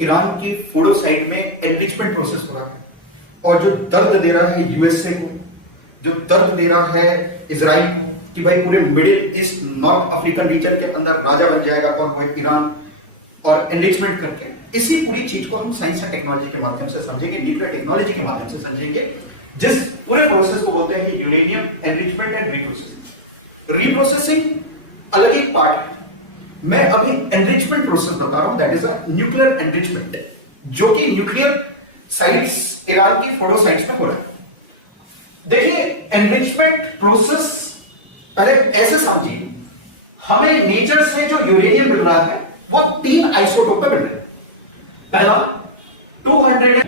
Iran की फोड़ो side में enrichment process हो रहा है और जो दर्द दे रहा है यूएसए को, जो दर्द दे रहा है इजराइल को कि भाई पूरे middle east north African region के अंदर राजा बन जाएगा और वो ईरान, और एनरिचमेंट करके इसी पूरी चीज को हम साइंस एंड टेक्नोलॉजी के माध्यम से समझेंगे, न्यूक्लियर टेक्नोलॉजी के माध्यम से समझेंगे, जिस पूरे प्रोसेस को बोलते हैं uranium enrichment and reprocessing. Reprocessing अलग एक पार्ट है, मैं अभी एनरिचमेंट प्रोसेस बता रहा हूं, that is a nuclear enrichment, जो कि न्यूक्लियर साइट्स ईरान की फोड़ो साइट्स में हो रहा है। देखिए एनरिचमेंट प्रोसेस पहले ऐसे समझिए, हमें नेचर से जो यूरेनियम मिल रहा है वो 3 आइसोटोप पे मिल रहा है। पहला 200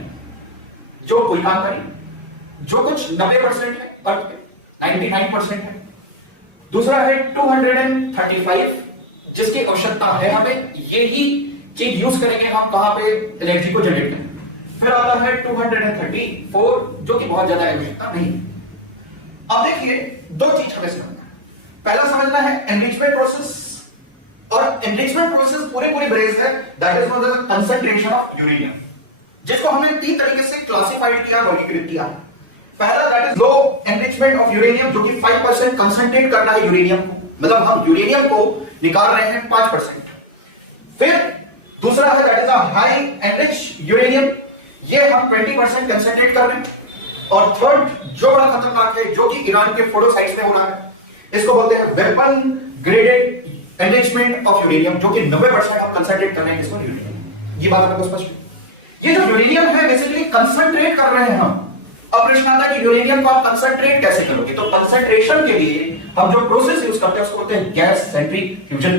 जो कोई काम करे, जो कुछ 90% है अर्थ पे, 99% है। दूसरा है 235 जिसकी आवश्यकता है हमें, यही चीज यूज करेंगे हम कहां पे, एनर्जी को जनरेट करने। फिर आता है 234 जो कि बहुत ज्यादा आवश्यकता नहीं। अब देखिए दो चीज हमें समझना है, पहला समझना है एनरिचमेंट प्रोसेस, और एनरिचमेंट प्रोसेस पूरे ब्रेज है, that is known as concentration of uranium, जिसको हमने 3 तरीके से क्लासिफाइड किया, वर्गीकृत किया। पहला that is low enrichment of uranium, जो कि 5% कंसंट्रेट करना है यूरेनियम को, मतलब हम यूरेनियम को निकाल रहे हैं 5%। फिर दूसरा है that is a high enrich uranium, ये हम 20% कंसंट्रेट कर रहे हैं। और थर्ड जो बड़ा खतरनाक है, जो कि ईरान के फोड़ो साइट्स में हो रहा है, इसको बोलते हैं weapon graded enrichment of uranium, जो कि 90% हम कंसंट्रेट कर रहे हैं इसको यूरेनियम। ये बात आपको स्पष्ट है? ये जो यूरेनियम है बेसिकली कंसंट्रेट कर रहे हैं हम। अब प्रश्न आता है कि यूरेनियम को आप कंसंट्रेट कैसे करोगे, तो कंसंट्रेशन के लिए हम जो प्रोसेस यूज करते हैं उसको बोलते हैं गैस सेंट्रीफ्यूजन।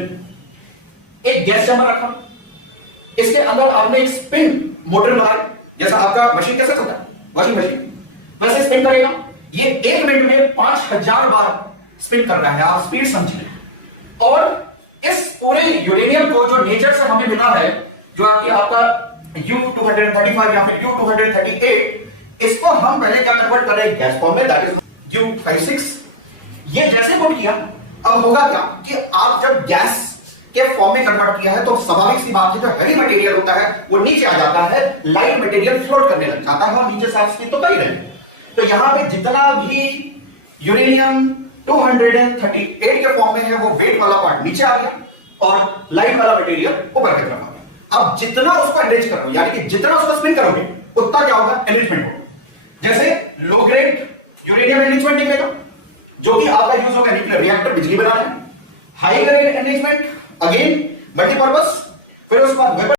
एक गैस चैम्बर रखा, इसके अंदर आपने एक स्पिन मोटर लगाया, जैसा आपका मशीन कैसे चलता है, वॉशिंग मशीन, वैसे स्पिन करेगा। ये 1 मिनट में 5000 बार स्पिन कर रहा है, आप स्पीड समझिए। और इस पूरे यूरेनियम को जो नेचर से हमें मिला है, जो आपका U235 या फिर U238, इसको हम पहले क्या कन्वर्ट कर रहे हैं गैस फॉर्म में, दैट इज U56। ये जैसे पुट किया, अब होगा क्या कि आप जब गैस के फॉर्म में कन्वर्ट किया है तो स्वाभाविक सी बात है, जो हैवी मटेरियल होता है वो नीचे आ जाता है, लाइट मटेरियल फ्लोट करने लग जाता है और नीचे साथ तो कहीं रहे। तो यहां पे जितना भी यूरेनियम 238 के फॉर्म में है, वो वेट वाला पार्ट नीचे आ गया और लाइट वाला मटेरियल ऊपर की तरफ आ गया। अब जितना उसको एनरिच करो, यानी कि जितना उसको स्पिन करोगे उतना क्या होगा, एनरिचमेंट होगा। जैसे लो ग्रेड यूरेनियम एनरिचमेंट निकलेगा, जो कि आपका यूज होगा न्यूक्लियर रिएक्टर बिजली बनाने। High grade enrichment again multipurpose, फिर उसके बाद